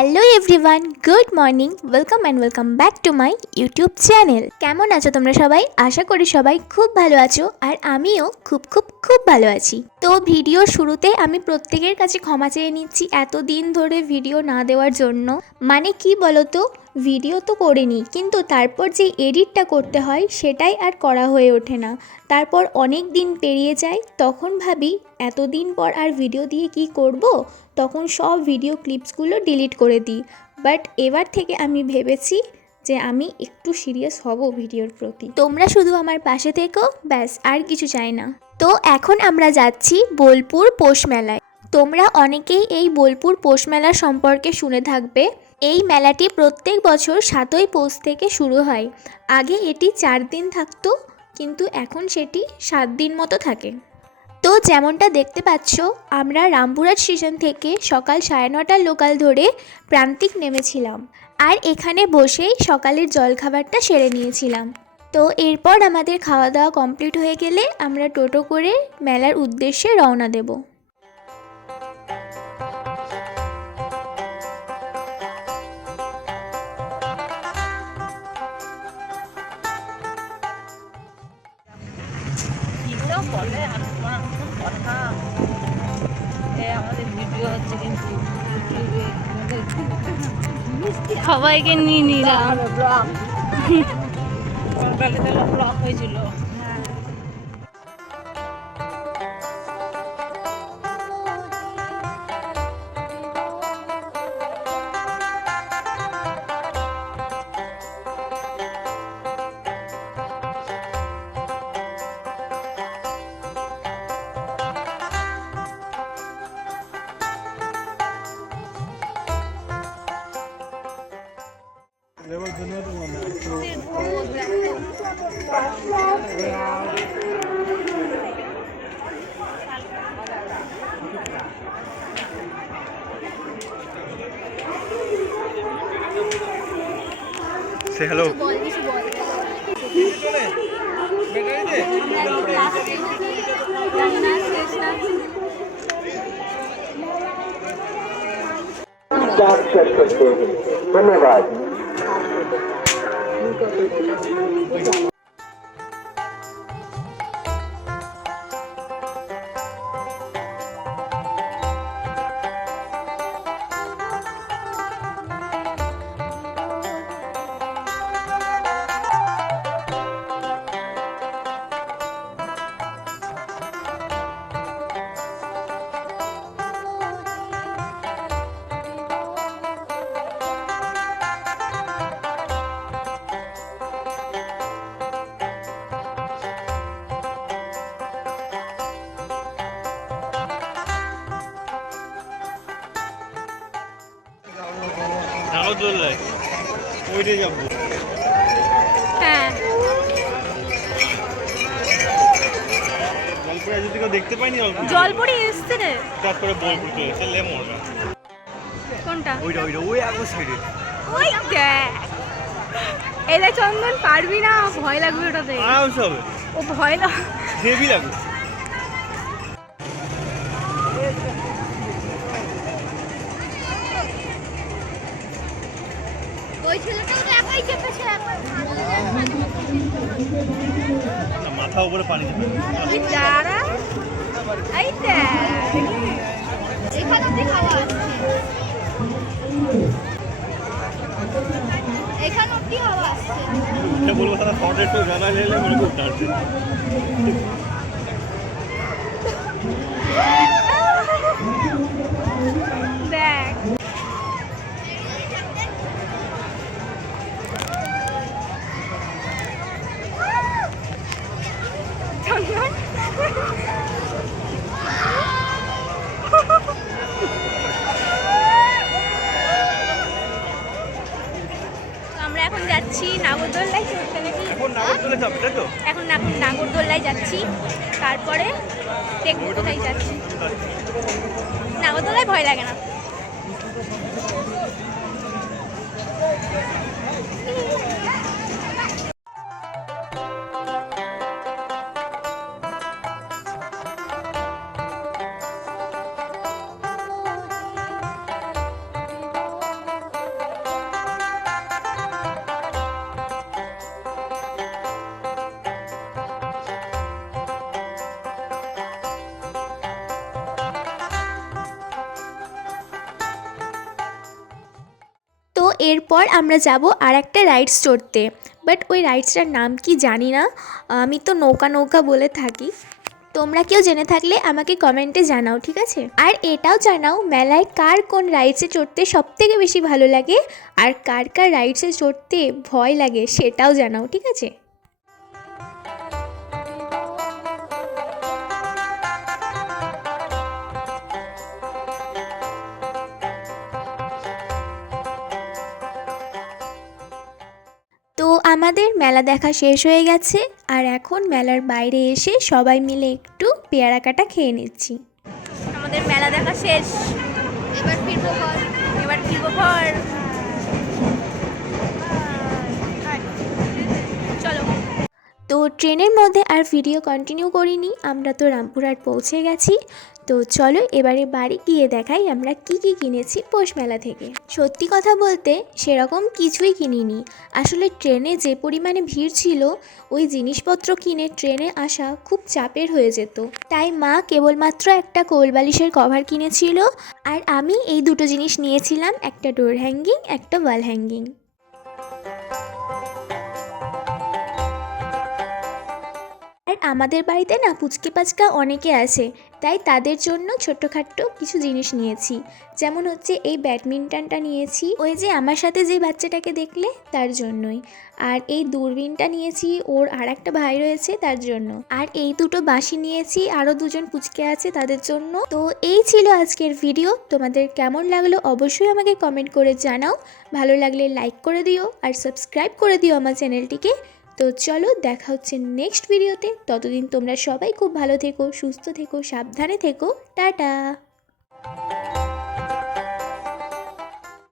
Hello everyone, good morning, welcome back to my YouTube channel. কেমন আছো তোমরা সবাই? আশা করি সবাই খুব ভালো আছো, আর আমিও খুব ভালো আছি। তো ভিডিও শুরুতে আমি প্রত্যেকের কাছে ক্ষমা চেয়ে নিচ্ছি এতদিন ধরে ভিডিও না দেওয়ার জন্য। মানে কি বলতো, ভিডিও তো করে নিই, কিন্তু তারপর যে এডিটটা করতে হয় সেটাই আর করা হয়ে ওঠে না। তারপর অনেক দিন পেরিয়ে যায়, তখন ভাবি এতদিন পর আর ভিডিও দিয়ে কি করব, তখন সব ভিডিও ক্লিপসগুলো ডিলিট করে দিই। বাট এবার থেকে আমি ভেবেছি যে আমি একটু সিরিয়াস হব ভিডিওর প্রতি। তোমরা শুধু আমার পাশে থেকো, ব্যাস, আর কিছু চাই না। তো এখন আমরা যাচ্ছি বোলপুর পৌষ মেলায়। তোমরা অনেকেই এই বোলপুর পৌষ মেলা সম্পর্কে শুনে থাকবে। এই মেলাটি প্রত্যেক বছর 7ই পৌষ থেকে শুরু হয়। আগে এটি 4 দিন থাকতো, কিন্তু এখন সেটি 7 দিন মতো থাকে। তো যেমনটা দেখতে পাচ্ছ, আমরা রামপুরহাট স্টেশন থেকে সকাল 9:30 লোকাল ধরে প্রান্তিক নেমেছিলাম, আর এখানে বসেই সকালের জলখাবারটা সেরে নিয়েছিলাম। তো এরপর আমাদের খাওয়া দাওয়া কমপ্লিট হয়ে গেলে আমরা টোটো করে মেলার উদ্দেশ্যে রওনা দেব। আমাদের ভিডিও হচ্ছে কিন্তু সবাইকে নিয়ে নিলাম। সকালে তো ব্লক হয়েছিল। Say hello. धन्यवाद। হ্যাঁ, দেখতে পাইনি জলপুরি এসছে রে। তারপরে বোলপুর চলে এসে লেমন কোনটা? ওইটা ওই আগো সাইডে ওই দেখ, এই দেখ চন্দন, পারবি না, ভয় লাগবে ওটাতে। আরামসে হবে, ও ভয় না, হেভি লাগবে। ওই ছেলেটাও তো একাই চেপেছে, না, মাথা উপরে পানি যাবে। দাঁড়া, এই দেখ, এখানে অব্দি খাওয়া আসছে, এখানে অব্দি হাওয়া আসছে। এটা বলবো তারা শর্টে একটু জানা নিলে মনে খুব ডাকছে। দেখ, চন্দন আমরা এখন যাচ্ছি নাগরদোল্লায় চড়তে নাকি। এখন নাগরদোলে যাবে, তাই তো? এখন নাগরদোল্লায় যাচ্ছি, তারপরে দেখবো কোথায় যাচ্ছি। নাগরদোল্লায় ভয় লাগে না। এরপর আমরা যাব আর একটা রাইডস চড়তে, বাট ওই রাইডসটার নাম কি জানি না, আমি তো নৌকা নৌকা বলে থাকি। তোমরা কেউ জেনে থাকলে আমাকে কমেন্টে জানাও, ঠিক আছে? আর এটাও জানাও মেলায় কার কোন রাইডসে চড়তে সবথেকে বেশি ভালো লাগে, আর কার কার রাইডসে চড়তে ভয় লাগে সেটাও জানাও, ঠিক আছে? তো আমাদের মেলা দেখা শেষ হয়ে গেছে, আর এখন মেলার বাইরে এসে সবাই মিলে একটু পেয়ারা কাটা খেয়ে নিচ্ছি। আমাদের মেলা দেখা শেষ, এবার ফিরবো ঘর। চলো। তো ট্রেনের মধ্যে আর ভিডিও কন্টিনিউ করিনি, আমরা তো রামপুরহাট পৌঁছে গেছি। তো চলো এবারে বাড়ি গিয়ে দেখাই আমরা কি কি কিনেছি পৌষ মেলা থেকে। সত্যি কথা বলতে সেরকম কিছুই কিনিনি, আসলে ট্রেনে যে পরিমাণে ভিড় ছিল ওই জিনিসপত্র কিনে ট্রেনে আসা খুব চাপের হয়ে যেত। তাই মা কেবলমাত্র একটা কোল বালিশের কভার কিনেছিল, আর আমি এই দুটো জিনিস নিয়েছিলাম, একটা ডোর হ্যাঙ্গিং, একটা ওয়াল হ্যাঙ্গিং। আর আমাদের বাড়িতে না পুচকে পাচকা অনেকে আছে, তাই তাদের জন্য ছোট্টখাট্টো কিছু জিনিস নিয়েছি। যেমন হচ্ছে এই ব্যাডমিন্টনটা নিয়েছি, ওই যে আমার সাথে যে বাচ্চাটাকে দেখলে তার জন্যই। আর এই দূরবীনটা নিয়েছি, ওর আর একটা ভাই রয়েছে তার জন্য। আর এই দুটো বাঁশি নিয়েছি, আরও দুজন পুচকে আছে তাদের জন্য। তো এই ছিল আজকের ভিডিও, তোমাদের কেমন লাগলো অবশ্যই আমাকে কমেন্ট করে জানাও। ভালো লাগলে লাইক করে দিও আর সাবস্ক্রাইব করে দিও আমার চ্যানেলটিকে। তো চলো দেখা হচ্ছে নেক্সট ভিডিওতে, ততদিন তোমরা সবাই খুব ভালো থেকো, সুস্থ থেকো, সাবধানে থেকো, টাটা।